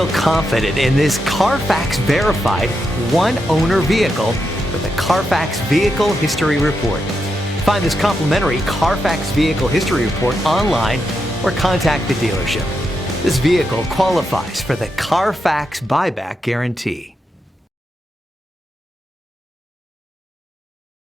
feel confident in this Carfax verified one-owner vehicle with a Carfax Vehicle History Report. Find this complimentary Carfax Vehicle History Report online or contact the dealership. This vehicle qualifies for the Carfax Buyback Guarantee.